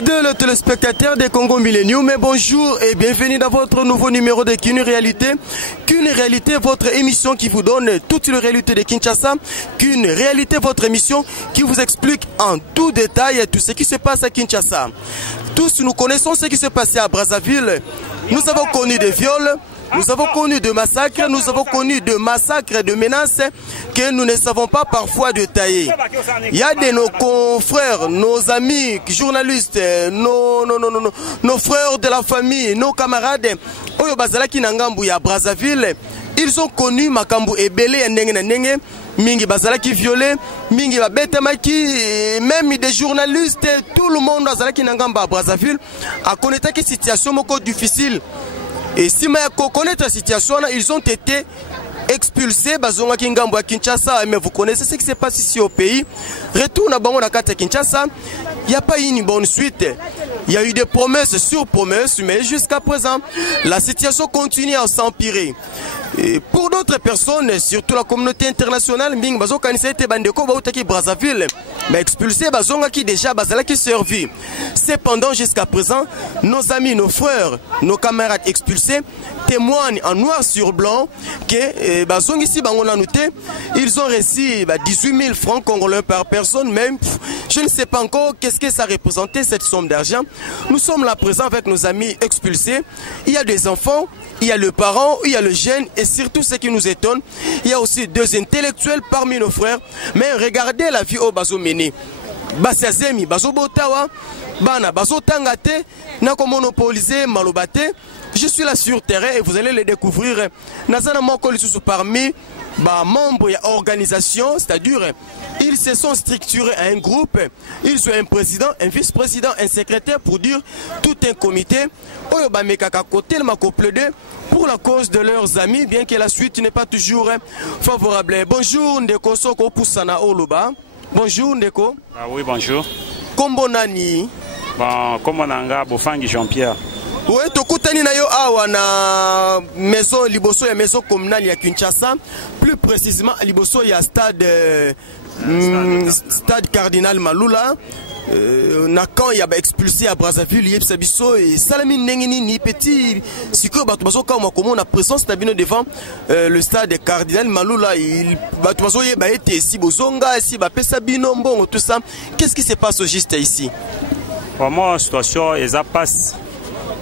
Fidèles téléspectateurs des Congo Millennium, mais bonjour et bienvenue dans votre nouveau numéro de Qu'une réalité. Qu'une réalité, votre émission qui vous donne toute la réalité de Kinshasa. Qu'une réalité, votre émission qui vous explique en tout détail tout ce qui se passe à Kinshasa. Tous nous connaissons ce qui s'est passé à Brazzaville. Nous avons connu des viols. Nous avons connu de massacres, nous avons connu de massacres et de menaces que nous ne savons pas parfois détailler. Il y a de nos confrères, nos amis, journalistes, nos frères de la famille, nos camarades, Oyo Bazalaki Nangambu ya Brazzaville, ils ont connu Makambu Ebele Ndenge, Mingi Bazalaki violé, Mingi Babetamaki, même des journalistes, tout le monde Bazalaki Nangamba à Brazzaville a connu une situation moko difficile. Et si je connais la situation, ils ont été expulsés à Kinshasa. Mais vous connaissez ce qui se passe ici au pays. Retourne à Kinshasa, il n'y a pas eu une bonne suite. Il y a eu des promesses sur promesses, mais jusqu'à présent, la situation continue à s'empirer. Pour d'autres personnes, surtout la communauté internationale, Brazzaville, mais expulsé qui déjà qui servi. Cependant, jusqu'à présent, nos amis, nos frères, nos camarades expulsés témoignent en noir sur blanc que ils ont reçu 18 000 francs congolais par personne. Même je ne sais pas encore qu'est-ce que ça représentait cette somme d'argent. Nous sommes là présents avec nos amis expulsés. Il y a des enfants, il y a le parent, il y a le jeune et surtout ce qui nous étonne, il y a aussi deux intellectuels parmi nos frères. Mais regardez la vie au bazo mené. Basiazemi, bazo botawa, bana bazo tangate, nako monopolisé malobate. Je suis là sur terrain et vous allez le découvrir. Nazana moko lisusu parmi membres de l'organisation, c'est-à-dire ils se sont structurés à un groupe, ils ont un président, un vice-président, un secrétaire pour dire tout un comité. Pour la cause de leurs amis, bien que la suite n'est pas toujours favorable. Bonjour Ndeko Soko Poussana Oloba. Bonjour Ndeko. Ah oui, bonjour. Kombo nani? Bon, Kombo nanga Bofangi Jean-Pierre. Oui, tokutani na yo awa na maison liboso ya maison communale ya Kinshasa, plus précisément liboso ya stade Cardinal Malula. Na quand il y a expulsé à Brazzaville, il y a biso et salami nengini ni petit siko bato baso ka mo komo na présence tabino devant le stade Cardinal Malula, il bato baso ye ba été si bozonga si ba pesa bino mbongo tout ça. Qu'est-ce qui se passe au juste ici? Pour moi, situation ça passe.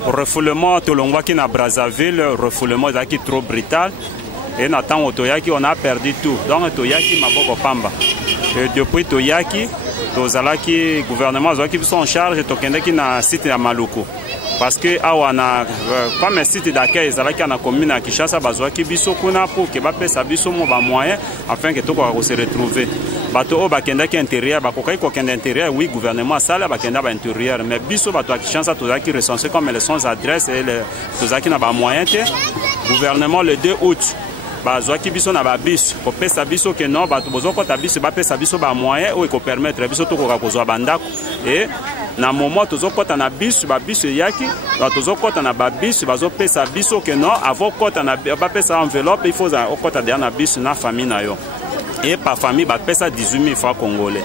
Refoulement tout le monde qui na Brazzaville, refoulement est trop brutal et n'attend au Toyaki on a perdu tout. Donc Toyaki m'a beaucoup pamba. Et depuis Toyaki, Tozalaki gouvernement qui sont en charge tokende qui na site ya Maluku. Parce que awana comme site d'accueil Zalaki na commune à Kinshasa bazwaki biso kuna pour que ba pesa biso mo ba moyen afin que toko se retrouver. Bato o bakenda ki intérieur bakokai ko kenda intérieur oui gouvernement sala bakenda ba intérieur mais biso bato a Kinshasa tozaki recensé comme les sans adresse et le tozaki na ba moyen te gouvernement le 2 août bazwaki biso na ba biso ko pesa biso que non bato bozoko ta biso ba pesa biso ba moyen o ko permettre biso toko ka kozwa bandako et na moment tozokota na biso ba biso yaki tozokota na ba biso bazopesa biso que non avant kota na ba pesa enveloppe il faut okota de na biso na famille na yo. Et par famille, bah, pèse 18 000 francs congolais.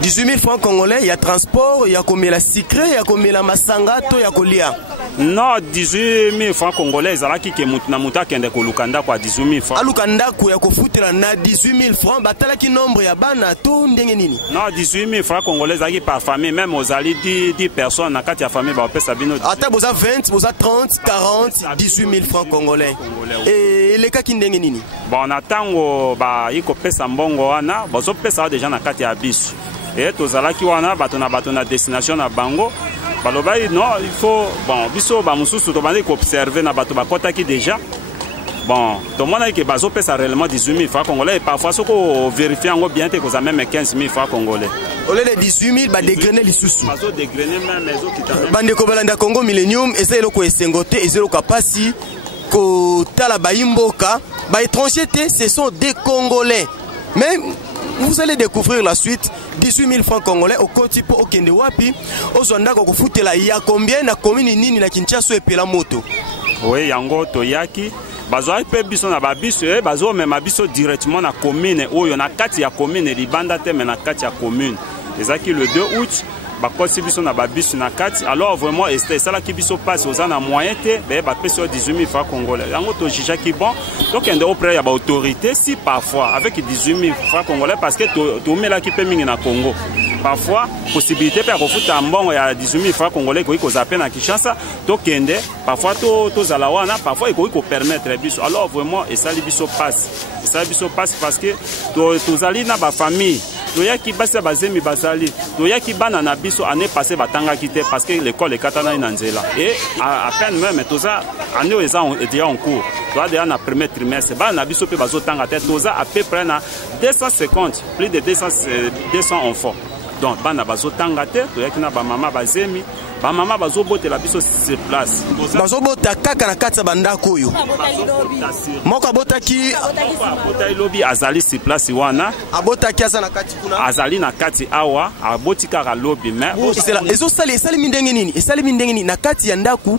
18 000 francs congolais, il y a transport, il y a combien la sucré, il y a combien la masangato, il y a combien? Non, 18 000 francs congolais, ils ont qui na muta kende ko lukanda kwa 18 000 francs. A lukanda ko ya ko futela na 18 000 francs, batala ki nombre ya bana to ndenge nini? Non, 18 000 francs congolais qui par famille, même aux alliés 10 personnes na kati ya famille ba pèse bino. Ata boza 20, boza 30, 40, 18 000 francs congolais. Et les cas ki ndenge nini? Bon, on attend ba iko pesa mbongo wana bazo pesa déjà na kati ya biso et tozalaki wana bato na destination na bango balobai non il faut bon biso ba mususu to bandi ko observer na bato bakotaki déjà bon to mona ke bazo pesa réellement 18 000 francs congolais et parfois soko vérifier ngo bien te ko za même 15 000 francs congolais au lieu de 18 000 ba dégrener lisusu bazo dégrener même maison qui t'a bande ko balanda Congo Millennium essaye loko esengote ezelo kapasi ko tala baimboka ba étranger ce sont des Congolais. Mais vous allez découvrir la suite. 18 000 francs congolais au côté pour Okende Wapi. Au Zonda Kokufutela, il y a combien na commune nini na Kinshasa et la moto? Oui, yango Toyaki. Bazo pe biso na babiso bazo même biso directement na commune oyo na kati ya commune libanda te mais na kati ya commune. Ezaki le 2 août bakosi biso na babisu na kati alors vraiment esalaki biso passe oza na moyen te bapesi 18 000 francs congolais yango tojijaki bon tokende auprès ya baautorité si parfois avec 18 000 francs congolais parce que tomelaki mpe mingi na Congo parfois possibilité pe kofuta mbongo ya 18 000 francs congolais koki kozape na Kinshasa tokende parfois tozala wana parfois ekoki kopermettre biso alors vraiment esali biso passe parce que tozali na bafamille toyaki basi ya bazemi bazali toyaki bana na biso année passée batangaki te parce que l'école ekatana na nzela et à peine même toza année oyo eza déjà en cours toza déjà na premier trimestre bana na biso mpe bazotanga te toza à peu près na 250 plus de 200 enfants donc bana bazotanga te toyaki na bamama bazemi bamama bazobotela biso sur place bazobota kaka na kati ya bandako oyo moko abotaki lobi azali sur place wana abotaki aza na kati kuna azali na kati awa aboti kaka lobi mais esalemi ndenge nini na kati ya ndako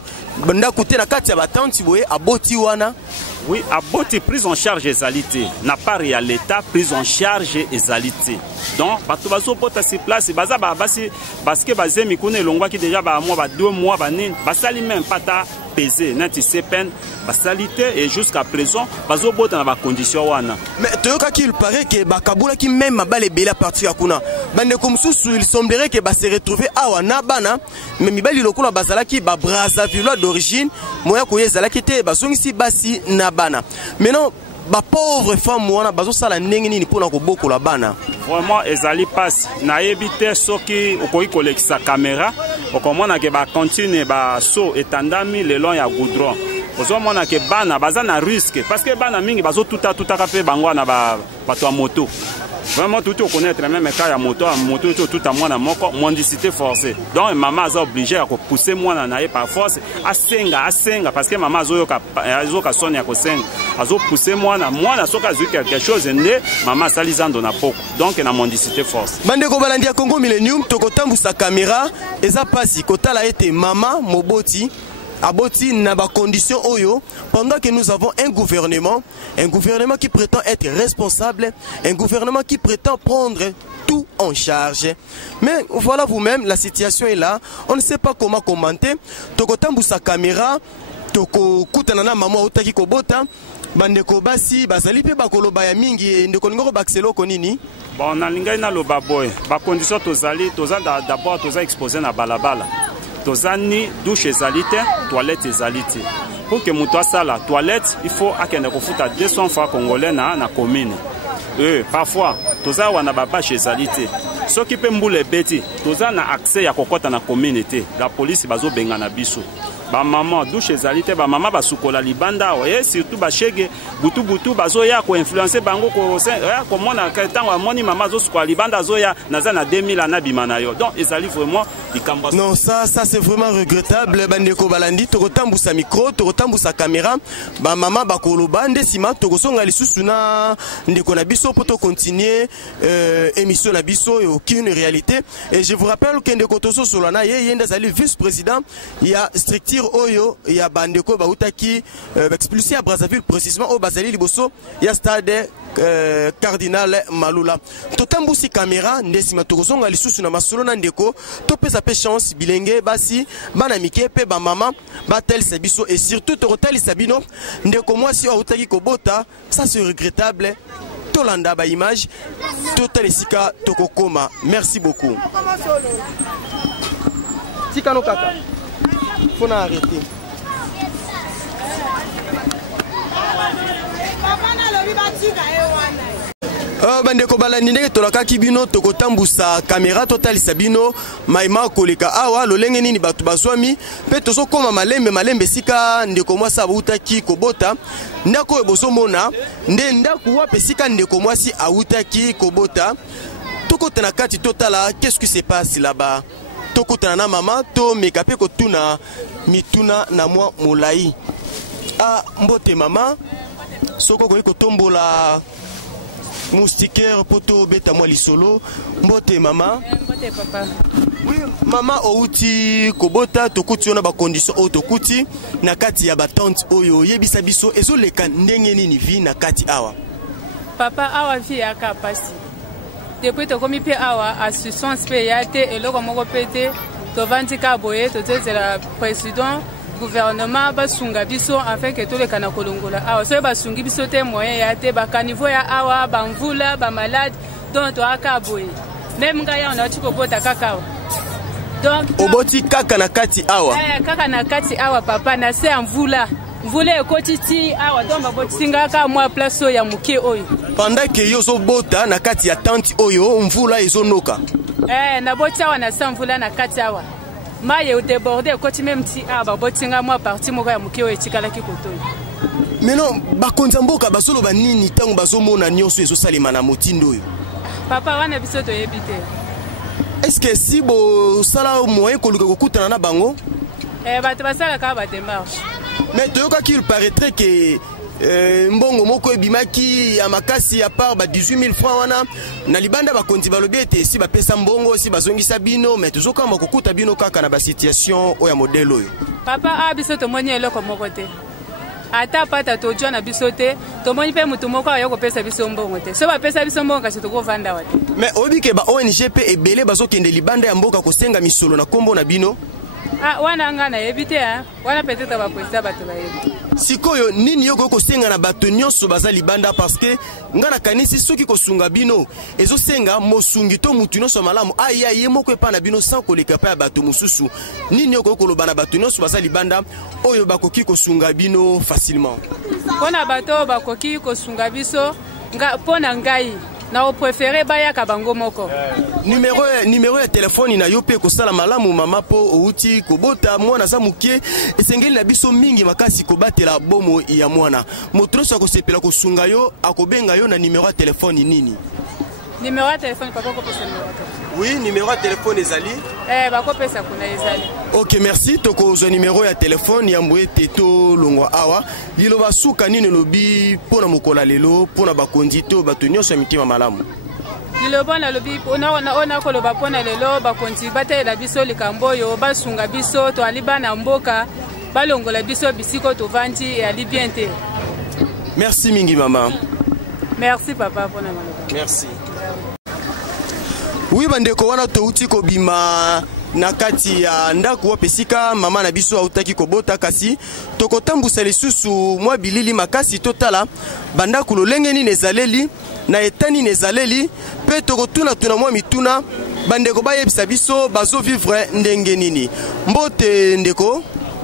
te na kati ya batanti boye aboti wana. Oui, aboti prise en charge ezalité na part ya l'état prise en charge ezalité donc bato bazobota sur place baza basi parce que bazemi kuna elongwaki déjà ba mois ba 2 mois banini basali même pas ta pesé neti sepen basalité et jusqu'à présent bazobota na ba condition wana mais toyoka qu'il paraît que bakabula ki même mabale bela partir ya kuna bande comme sous il semblerait que ba se retrouver awa na bana mais mibali lokula bazalaki ba Brazzaville d'origine moya ko yezalaki te bazongisi basi na bana maintenant ba pauvre femme wana bazosala ndenge nini pona kobokola bana vraiment ezali passe na ebite soki okoki kolekisa caméra okomona ke ba continue ba so etandami le long ya goudron ozomona ke bana baza na risque parce que bana mingi bazotuta pe bango na bato ya moto vraiment tout connaître même cas ya moto tout à moi na moko mendicité forcée donc maman a obligé à pousser moi na par force asenga parce que maman azoka soni ya kosenga azo pousser moi na soka zu quelque chose ne maman salizando na poko donc na mendicité force bande ko balandi ya Congo Millennium tokotambusa caméra eza pasi kotala ete mama moboti aboti na ba condition oyo pendant que nous avons un gouvernement qui prétend être responsable, un gouvernement qui prétend prendre tout en charge. Mais voilà vous-même, la situation est là, on ne sait pas comment commenter. Tokotambu sa caméra, toko kutanana mama otaki kobota, bandeko basi bazali pe bakoloba ya mingi ndeko ngoko bakselo konini. Bon na lingai na loba boy, ba condition tozali d'abord toza exposé na balabala. Tozani douche ezalité, toilette ezalité. Pour que muto asala toilette, il faut akende kofuta 200 francs congolais na commune. Parfois, toza wana babache ezalité. Ce qui peut mbule beti, toza na accès ya kokota na communauté. La police bazo benga na biso. Ba maman douche ezalité, ba maman basukola libanda et surtout ba chege butu bazo ya ko influencer bango ko komona tango amoni maman zo sukola libanda zo ya naza na 2000 na bimana yo. Donc ezali vraiment non, ça c'est vraiment regrettable. Bandeko balandi tokotambusa micro, tokotambusa caméra. Ba mama bakoloba ndesima tokosonga lisusu na ndeko na biso pour continuer émission na biso et aucune réalité. Et je vous rappelle que ndeko toso solana yenda zali vice-président, il y a structure oyo, il y a bandeko bautaki expulsé à Brazzaville précisément au Bazali liboso, il y a stade Cardinal Malula. Totambusi caméra ndesima tokosonga lisusu na masolo na ndeko topesa pe chance bilenge basi bana mike pe ba mama batel sabiso et surtout totali sabino ndeko mwasi autaki kobota ça c'est regrettable tolanda ba image totali sika tokokoma merci beaucoup tikano kaka faut arrêter bandeko balandi ndenge tolakaki bino tokotambusa caméra totalisa bino maima koleka awa lolenge nini bato bazwami pe tozokoma malembe sika ndeko mwasi autaki kobota ndako oyo bozomona nde ndako wape sika ndeko mwasi autaki kobota tokotana kati totala qu'est-ce qui se passe là-bas tokotana na mama to meka pe kotuna mituna na mwa molai mbote mama soko koyi kotombola moustiquaire poto beta moi lisolo mbote mama mbote papa oui mama outi kobota tokuti ona ba condition o tokuti na kati ya batante oyo yebisa biso ezoleka ndenge nini vi na kati awa papa awa vi aka pasi depuis tokomi pe awa assistance pe ya te eloko moko pe te tovandi ka boye tozezela président gouvernement basunga biso afin que toleka na kolongola awa so basungi biso te moyen ya te bakaniveau ya awa bamvula bamalade donc toaka boye même ngai on a tikobota kaka donc oboti kaka na kati awa kaka na kati awa papa na se mvula mvula ekoti ti awa donc babotinga ka mwa place ya muke oyo pendant que yo zo bota na kati ya tente oyo mvula ezonoka na boti awa na se mvula na kati awa maye o débordé ekoti même ti awa babotinga mwa parti moko ya muke oyo etikalaki kotoyo maintenant bakonza mboka bazoloba nini ntango bazomona nyonso ezosalema na motindo oyo papa wana biso toyebi te. Est-ce que si bo sala moyen koluka kokutana na bango bato basalaka ba démarche mais toyoka qu'il paraîtrait que mbongo moko ebimaki ya makasi à part ba 18 000 francs wana na libanda bakonzi balobi ete si bapesa mbongo si bazongisa bino mais tozokamba kokuta bino kaka na ba situation oya modèle oyo papa biso tomoni eloko moko te ata pata tojwa na biso te tomoni pe mutu moko ayo kopesa biso mbongo te so bapesa biso mbongo kasi tokovanda wate mais oyebi ke ba ONG pe ebele bazokende libanda ya mboka kosenga misolo na kombo na bino wana nga nayebi te wana peut-être baprésida bato bayebi sikoyo nini yo kosenga na bato nyonso baza libanda parce que nga nakanisi soki kosunga bino ezosenga mosungi to mutu nyonso malamu aya ye moko epa na bino sans koleka pa ya bato mosusu nini yo koloba na bato nyonso baza libanda oyo bakoki kosunga bino facilement mpona bato bakoki kosunga biso mpona ngai na opréféré bayaka bango moko numéro ya telefoni na yo pe kosala malamu mama po outi kobota mwana za mukie esengeli na biso mingi makasi kobatela bomo ya mwana moto nyonso akosepela kosunga yo akobenga yo na numéro ya telefoni nini numéro ya telefoni papa kopesa numéro oui numéro ya telefoni ezali bakopesa kuna ezali ok merci tokozwa numéro ya telefone ya mboye teto longwa awa liloba suka nini lobi mpona mokola lelo mpona bakonzi to bato nyonso ya mitima malamu liloba na lobi ona koloba mpona lelo bakonzi batalela biso likambo oyo basunga biso toali bana mboka balongola biso bisiko tovandi eyali bien te merci mingi mama merci papa mpona maloba merci oui bandeko wana touti kobima na kati ya ndako wapesika mama na biso autaki kobota kasi tokotambusa lisusu mwa bilili makasi totala bandako lolenge nini ezaleli na etani nezaleli pe tokotuna tuna mwa mituna bandeko bayebisa biso bazovivre ndenge nini mbote ndeko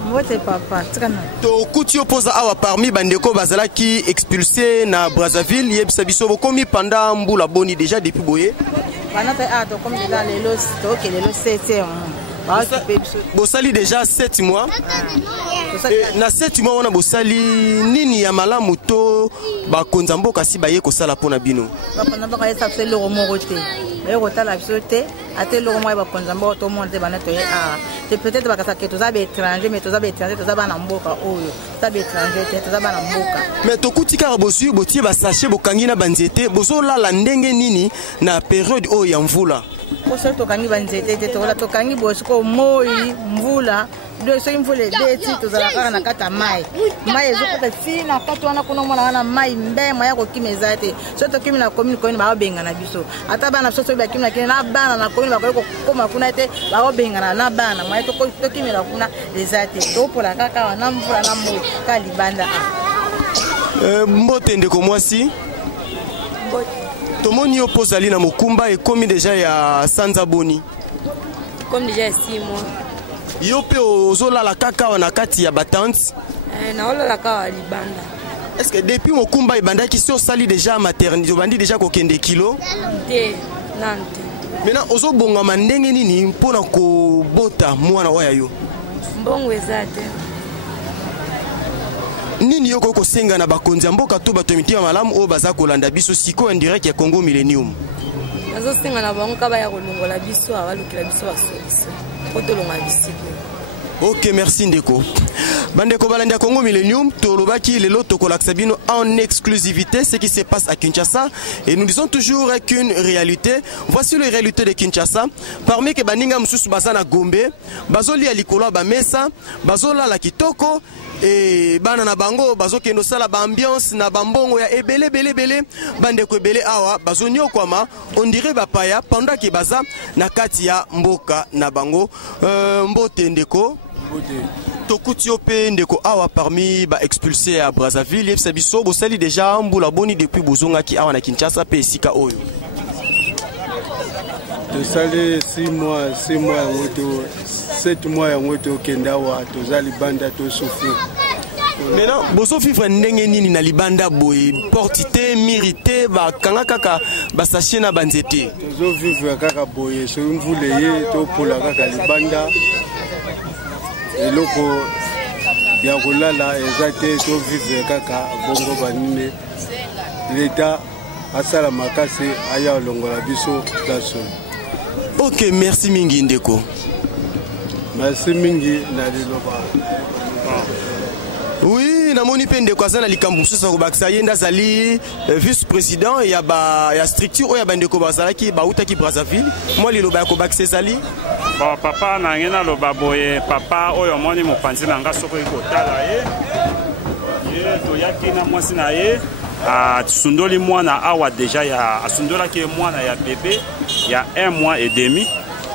mbote papa tikana tokuti opoza awa parmi bandeko bazalaki expulsé na Brazzaville yebisa biso bokomi pendant mbula boni déjà depuis boye comme dans les lots, les 7 bosali déjà 7 mois. Na 7 mois on a bosali nini ya malamu to bakonza mboka si baye kosala pona bino. Bakonza mboka yesa se loro moko te. Baye kotala biso te, ate loro moko bakonza mboka to monte banato ye c'est peut-être bakasa ke to za be étranger mais to za be étranger to za bana mboka oyo. To be étranger te to za bana mboka. Mais to kutika bosu botie ba sachet bokangi na banzete bozo la ndenge nini na période oyo ya mvula. Boso to kangi banzete te to kangi bosu ko moi mvula. Donc c'est une fois les deux titres de la part na kata mai mai ezoko fina kata wana kuna mwana wana mai mbema yako kimezate soto kimi na commune ko ni ba benga na biso ata bana soso ba kimi na kina na bana na commune ba ko koma kuna te ba benga na bana mai to kimi la kuna ezate to pola kaka wana mvula na mo ka libanda mbote ndeko mwasi tomoni opozali na mokumba ekomi déjà ya sanza boni comme déjà 6 mois. Yo pe ozolala kaka wana kati ya batante na olala kaka libanda. Est-ce que depuis mokumba ebandaki si osali déjà maternité obandi déjà kokende kilo te nante maintenant ozobonga mandenge nini mpona kobota mwana oya yo mbongo ezate nini yo kosenga na bakonzi mboka to bato mitima malamu o baza kolanda biso siko en direct ya Congo Millennium azosenga na bango kaba ya kolongola biso abalukila biso basolution. Ok, merci Ndeko. Bandeko Balanda Congo Millennium, Tolobaki, les lots Tokolaksabino en exclusivité, ce qui se passe à Kinshasa. Et nous disons toujours qu'une réalité. Voici la réalité de Kinshasa. Parmi que Baninga Moussous Basana Gombe, Bazoli Alikolo Bamesa, Bazola la Kitoko, et bana na bango bazo kendo sala ba ambiance na bambongo ya ebele bele bande ko ebele awa bazo nyokwama on dirait bapaya pendant que baza na kati ya mboka na bango mbote ndeko tokuti ope ndeko awa parmi ba expulsé à Brazzaville yebisa biso bosali déjà mbula boni depuis bozonga ki awa na Kinshasa pe esika oyo tosali 6 mois yango 7 mois yango tokenda wa tozali banda to souffrir. Maintenant boso vivre ndenge nini na libanda boye portité mérité ba kanga kaka ba sachet na banzete tozo vivre kaka boye so mvule ye to pola kaka libanda eloko ya kolala ezate to vivre kaka bongo banine l'état asala makasi aya longola biso place. Ok, merci mingi ndeko. Merci mingi na liloba. Oui, na moni pe ndeko azana likambu mususa ko bakisa yenda zali vice-président ya structure oya bandeko bazalaki bautaki Brazzaville. Moi liloba ko bakisa zali. Bon papa na ngena loba boye papa oyo moni mopanzi na nga soko ikotala ye. Ye to yaki na mwasi na ye. Sundoli mwana awa déjà ya asundola ki mwana ya bébé il y a 1 mois et demi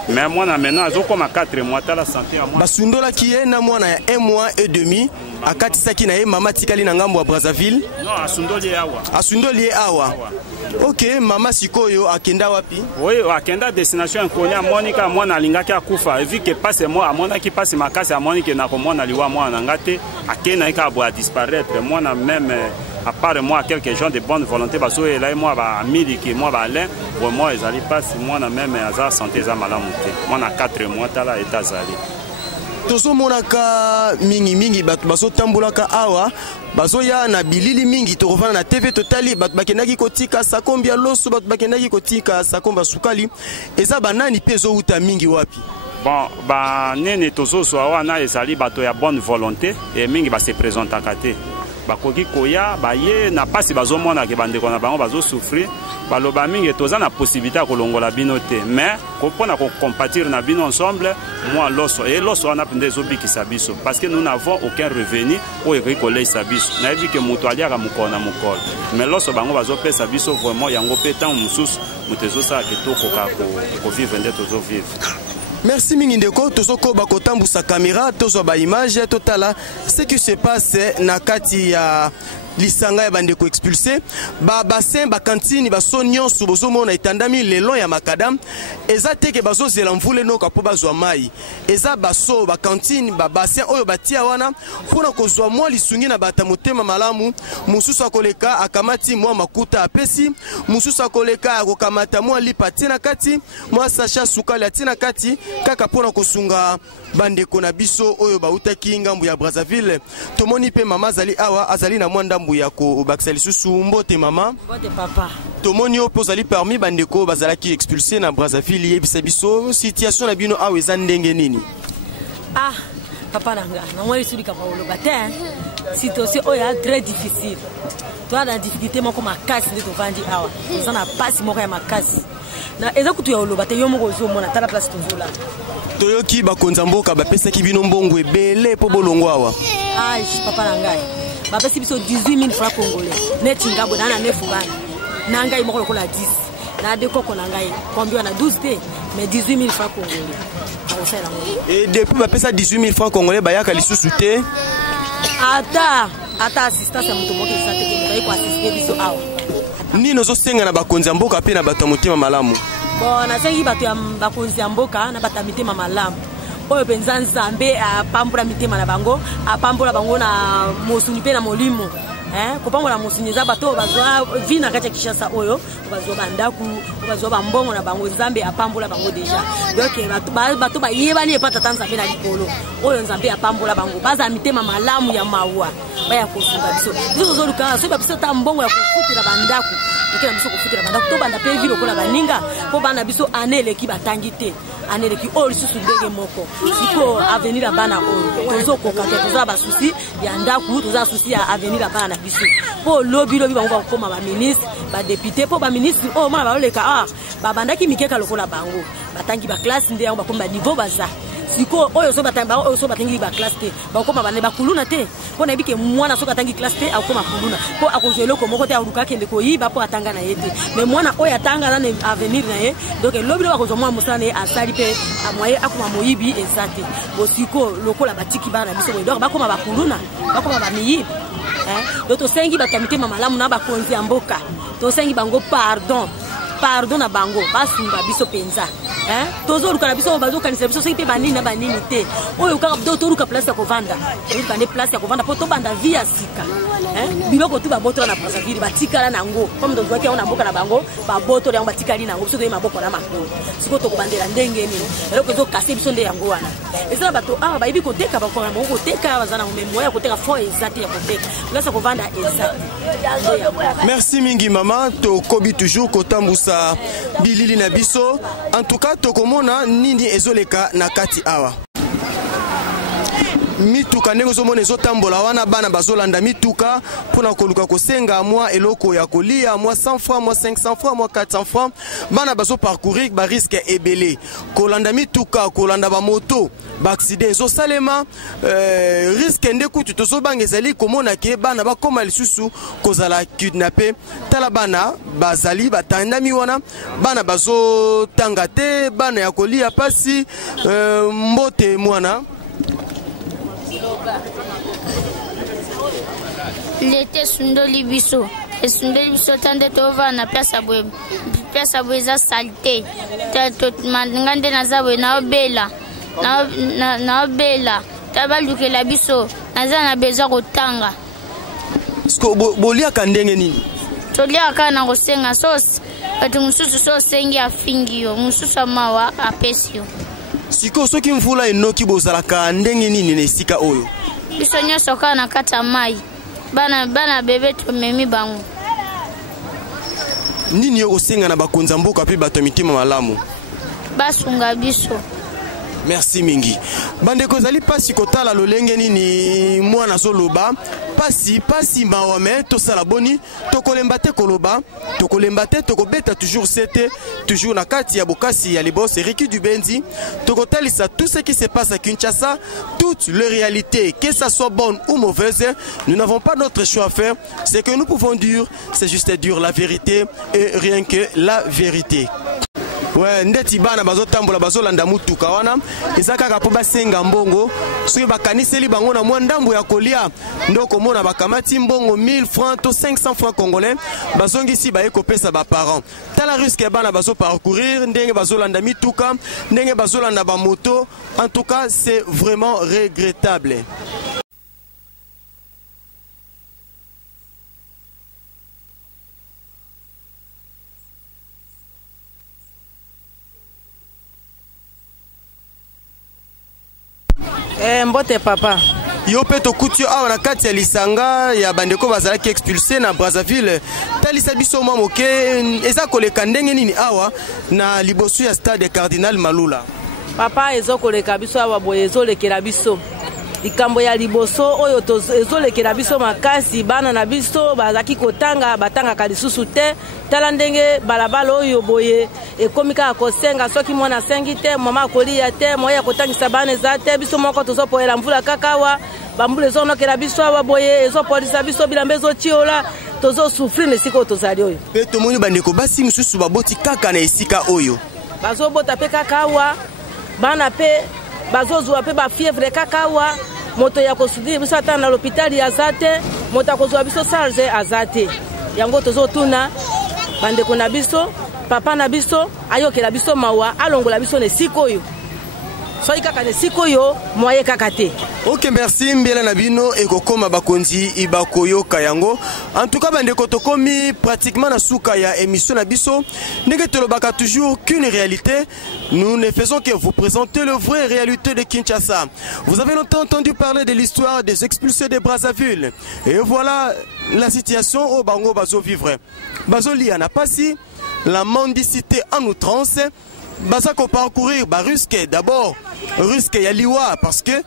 mais mwana maintenant azokoma 4 mois tala santé ya mwana basundola ki na mwana ya 1 mois et demi akatisaki na ye mama tikali na ngambo ya Brazzaville non asundoli awa ok mama sikoyo akenda wapi oui akenda destination Nkonya Monica mwana alingaki akufa vu que passe moi amona ki passe makasi amoni na komona liwa mwana ngate akena ikabwa disparaître mwana même à part moi quelques gens de bonne volonté parce que là moi ba amili qui moi ba Alain vraiment ils allaient pas si moi na même azar santé za malamu te moi na 4 mois tala état zali tozo monaka mingi bato baso tambulaka awa bazo ya na bilili mingi to revana na TV totali bato bakendaki kotika sakombia loso bato bakendaki kotika sakomba sukali eza banani pezo uta mingi wapi bon ba nene tozo so wana ezali bato ya bonne volonté et mingi ba se présentaka te bakoki koya baye na pasi bazomona ke bandeko na bango bazo souffrir baloba mingi toza na possibilité ya kolongola bino te mais kopona ko compatir na bino ensemble moi loso et loso wana pende ezobikisa biso parce que nous n'avons aucun revenu oyo ekoki koleisa biso nayebi ke moto aliaka mokolo na mokolo mais loso bango bazopesa biso vraiment yango mpe ntango mosusu moto ezosala ketokoka kovivre nde tozovivre. Merci mingi ndeko tozoko bakotambusa caméra tozo ba image totala ce qui se passe na kati ya lisanga ya bandeko expulsé ba bassin ba cantine ba sonyon subozo mona itandami lelo ya makadam eza teke bazo zela mvule noka po bazwa mai eza baso ba cantine ba bassin oyo batia wana pona kozwa mwa lisungi na bata motema malamu mususu akoleka akamati mwa makuta apesi mususu akoleka akokamata mwa lipati na kati mwa sacha sukali atina kati kaka pona kosunga bandeko na biso oyo bautaki ngambu ya Brazzaville tomoni pe mama zali awa azali na mwanda ya ko bakisa lisusu mbote mama mbote papa tomoni opozali parmi bandeko bazalaki expulsé na Brazzaville yebisa biso situation na bino awa eza ndenge nini papa nanga na mwali sulika pa oloba te situation oya très difficile toi na difficulté moko makasi nde tovandi awa eza na pasi moko ya makasi na eza kutu ya oloba te yo moko ozomona tala place tozola toyoki bakonza mboka bapesaki bino mbongo ebele po bolongo awa papa nanga bapesi biso 18 000 francs congolais neti ngabo na 9 bana na ngai moko lokola 10 na de koko na ngai combien na 12 te mais 18 000 francs congolais et depuis bapesa 18 000 francs congolais bayaka lisusu te ata assistance ya moto moko ezate ke ngai ko assister biso awa nini ozosenga na bakonzi ya mboka pe na bato ya motema malamu bon nasengi bato ya bakonzi ya mboka na bato ya mitema malamu oyo penza nzambe apambola mitema na bango apambola bango na mosuni pe na molimo kopambola mosuni eza bato bazwa vi na kati ya Kinshasa oyo bazwa bandaku bazwa bambongo na bango nzambe apambola bango deja donc bato bayebani epata ta nzambe na likolo oyo nzambe apambola bango baza mitema malamu ya mawa baya kosunga biso tozoluka so biso ta mbongo ya kofutira bandaku okela biso kofutira bandaku to banda pe vi lokola baninga po bana biso aneleki batangi te aneleki oyo lisusu ndenge moko siko avenir ya bana oyo tozokoka te tozala basusi ya ndaku tozala susi ya avenir ya bana na biso po lobi bango bakokoma baministre badepute po baministre oyo mwana baoleka babandaki mikeka lokola bango batangi baklase nde yango bakomi baniveau baza siko oyo so batangi ba classe te bakoma bane bakuluna te pona bike mwana so katangi classe te akoma kuluna po akozelo ko moko te aruka kende ko yiba po atanga na yete mais mwana oyo atanga na avenir na ye donc lobi lo bakozwa mwana musana ye asali pe amoye akoma moyibi ezate bo siko lokola batiki bana biso donc bakoma bakuluna bakoma bamiyibi donc to sengi batamite mamalamu na bakonzi ya mboka to sengi bango pardon na bango basunga biso penza tozo luka na biso bazo kanisa biso sengi pe banini na banini te oyo ka do to luka place ya kovanda luka ne place ya kovanda po to banda via sika biloko tu baboto na Brazzaville batikala nango comme donc waki ona mboka na bango baboto yango batikali nango biso to maboko na makolo siko to kobandela ndenge nini eloko zo kase biso nde yango wana ezala bato bayibi koteka bakona moko koteka bazana moyo ya koteka fo exact ya koteka place ya kovanda exact. Merci mingi mama to kobi toujours kotambusa bilili na biso en tout cas to komona nini ezoleka na kati awa mituka ndenge ozomona ezotambola wana bana bazolanda mituka mpona koluka kosenga mwa eloko ya kolia mwa 100 francs mwa 500 francs mwa 400 francs bana bazoparcourir bariske ebele kolanda mituka kolanda bamoto baaccident ezosalema riske nde kutu tozobanga ezali komona ke bana bakoma lisusu kozala kidnappe tala bana bazali batandami wana bana bazotanga te bana ya kolia pasi mbote mwana. L'été sundoli biso et sundoli biso tande tova na place abwe za salté to ngande na zabwe na obela na obela tabaluke la biso naza na besoin kotanga sko bolia kandenge nini tolia kana kosenga sos ati mususu so sengi afingio mususu mawa apesio siko soki mvula enoki bozalaka ndenge nini na esika oyo biso nyonso kaka na kata mai bana bebe tomemi bango nini yo kosenga na bakonza mboka mpe bato ya mitima malamu basunga biso. Merci mingi bandeko ezali pasi kotala lolenge nini mwana zoloba pasi mawa me tosala boni tokolemba te koloba tokolemba te tokobeta toujours sete toujours na kati ya bokasi ya libos Ricky Dubenzi tokotalisa tout ce qui se passe à Kinshasa toute les réalités que ça soit bonne ou mauvaise nous n'avons pas notre choix à faire ce que nous pouvons dire c'est juste dire la vérité et rien que la vérité. Ouais, ndeti bana bazotambola bazolanda mutuka wana ezaka ka po basenga mbongo soki bakaniseli bango na mwa ndambo ya kolia ndoko mona bakamati mbongo 1000 francs to 500 francs congolais bazongisi baye kopesa ba parents tala risque bana bazo parcourir ndenge bazolanda mituka ndenge bazolanda ba moto en tout cas c'est vraiment regrettable. Mbote papa yo pe tokutio awa na kati ya lisanga ya bandeko bazalaki expulsé na Brazzaville talisa biso mwa moke eza koleka ndenge nini awa na liboso ya stade Cardinal Malula papa ezokoleka biso awa boye ezolekela biso likambo ya liboso oyo ezolekela biso makasi bana na biso bazaki kotanga batangaka lisusu te tala ndenge balabala oyo boye ekomika kosenga soki mwana sengi te mama kolia te moya kotangisa bana eza te biso moko tozopoela mvula kakawa bambula ezonokela biso awa boye ezopolisa biso bilamba ezotiola tozosufrir na esika oyo tozali oyo mpe tomoni bandeko basi mosusu baboti kaka na esika oyo bazobota mpe kakawa bana mpe bazozwa mpe bafievre kakawa moto ya kosudiri biso ata na l'hôpital ya zate moto akozwa biso charge azate yango tozotuna bandeko na biso papa na biso ayokela biso mawa alongola biso na esika oyo soki kaka na esika oyo moye kaka te. Ok, merci mbela na bino ekokoma bakonzi ibakoyoka yango en tout cas bandeko tokomi pratiquement na suka ya émission na biso ndenge tolobaka toujours qu'une réalité nous ne faisons que vous présenter le vrai réalité de Kinshasa. Vous avez longtemps entendu parler de l'histoire des expulsés de Brazzaville et voilà la situation au bango bazo vivre bazo lia na pasi la mendicité en outrance baza ko parcourir ba risque d'abord risque ya liwa parce que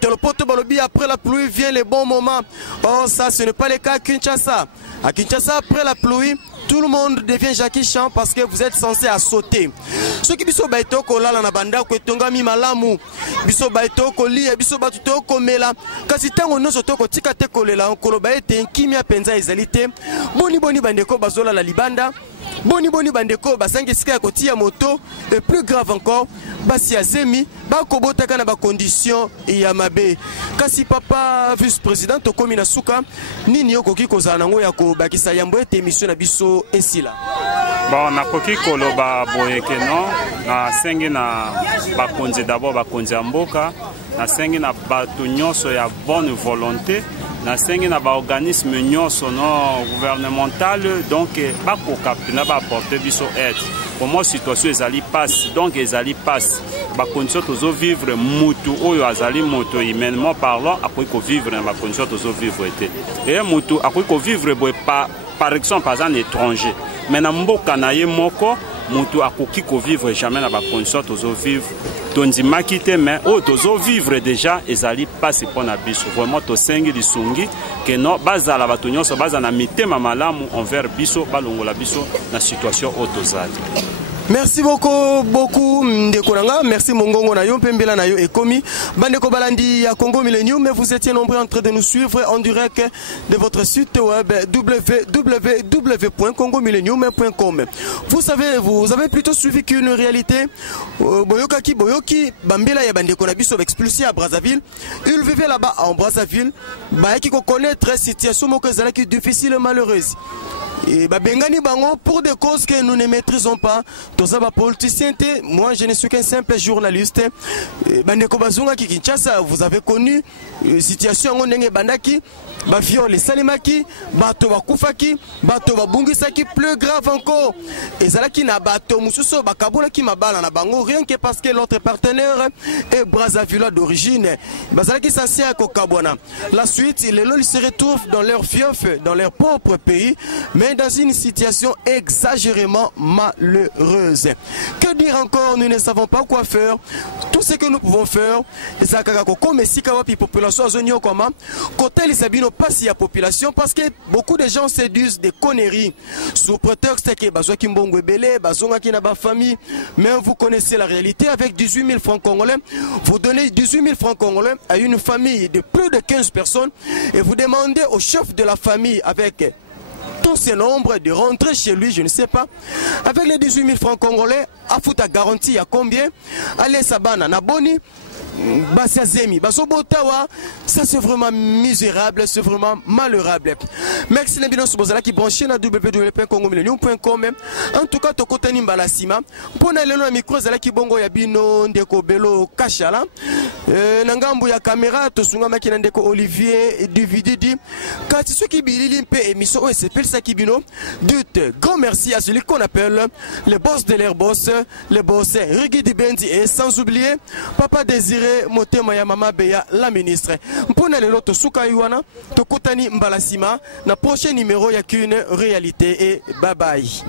telepoto balobi après la pluie vient les bons moments. Or ça ce n'est pas le cas à Kinshasa. À Kinshasa après la pluie tout le monde devient Jackie Chan parce que vous êtes censé à sauter. Ce qui biso baito kolala na banda ko tongami malamu. Biso baito kolia biso batuto komela. Kasi tango noso to ko tika te kolela nkolo ba ete kimia penza ezalite. Boni bandeko bazola la libanda. Boni bandeko basangi sika kotia moto et plus grave encore basi azemi ba kobotaka na ba condition ya mabe. Kasi papa vice-président to komi na suka nini yokoki kozala nango ya ko bakisa yambo ete émission na biso esila. Bon, nakoki koloba boyeke non na sengi na bakonzi d'abord bakonzi ya mboka na sengi na bato nyonso ya bonne volonté na sengi na organisme nyonso non gouvernemental donc bakoka pena ba apporter biso aide. Pour moi situation ezali passe donc ezali passe ba condition tozo vivre mutu oyo azali moto humainement parlant akoki ko vivre na ba condition tozo vivre été et mutu akoki ko vivre boy par exemple par un étranger mais na mboka na ye moko mutu akoki ko vivre jamais na ba condition tozo vivre tondimaki te mais oyo tozo vivre déjà ezali passe pona biso vraiment tosengi lisungi que no bazala bato nyonso bazala na mitema malamu envers biso balongola biso na situation oyo tozali. Merci beaucoup Ndekoranga, merci Mongongo na yo pembela na yo ekomi bandeko balandi ya Congo Millennium, mais vous étiez nombreux en train de nous suivre en direct de votre site web www.congomillennium.com. Vous savez, vous avez plutôt suivi qu'une réalité boyoki bambela ya bandeko na biso expulsé à Brazzaville. Ils vivaient là-bas en Brazzaville, ba ki ko connaître situation moko ezalaki difficile et malheureuse. Et bengani bango pour des causes que nous ne maîtrisons pas. Tozaba politicien, moi je ne suis qu'un simple journaliste. Bandeko bazunga ki Kinshasa, vous avez connu situation ngondenge bandaki, ba viol salimaki, bato bakufaki, bato babungisaki, plus grave encore. Ezalaki na bato mususo bakabula ki mabala na bango rien que parce que l'autre partenaire est Brazzaville d'origine. Bazalaki censé à Kokabwana. La suite, les lolis se retrouvent dans leur fief, dans leur propre pays, mais dans une situation exagérément malheureuse. Que dire encore? Nous ne savons pas quoi faire. Tout ce que nous pouvons faire, c'est que population côté les sabino pas si la population parce que beaucoup de gens se disent des conneries sous prétexte que bazoki mbongo belé, bazonga ki na ba famille, mais vous connaissez la réalité avec 18 000 francs congolais. Vous donnez 18 000 francs congolais à une famille de plus de 15 personnes et vous demandez au chef de la famille avec tous ces nombres de rentrer chez lui, je ne sais pas. Avec les 18 000 francs congolais, à foutre à garantie à combien? Allez, Sabana, Naboni, Basia Zemi, Basobotawa, ça c'est vraiment misérable, c'est vraiment malheurable. Merci les binons Bozala qui branchent na www.congomillennium.com. En tout cas, Tokotani Mbalasima, pour aller dans le micro, Zala qui bongo ya bino ndeko belo kashala. Nangambu ya caméra, Tosunga makina ndeko Olivier Divididi. Quand ceux qui bilili mpe émission OSP Sakibino, dites grand merci à celui qu'on appelle le boss de l'air boss, le boss Rigui Dibendi et sans oublier Papa Désiré Motema ya Mama Beya, la ministre. Mpona lelo tosuka yuana, tokotani Mbalasima, na prochain numéro ya qu'une réalité et bye bye.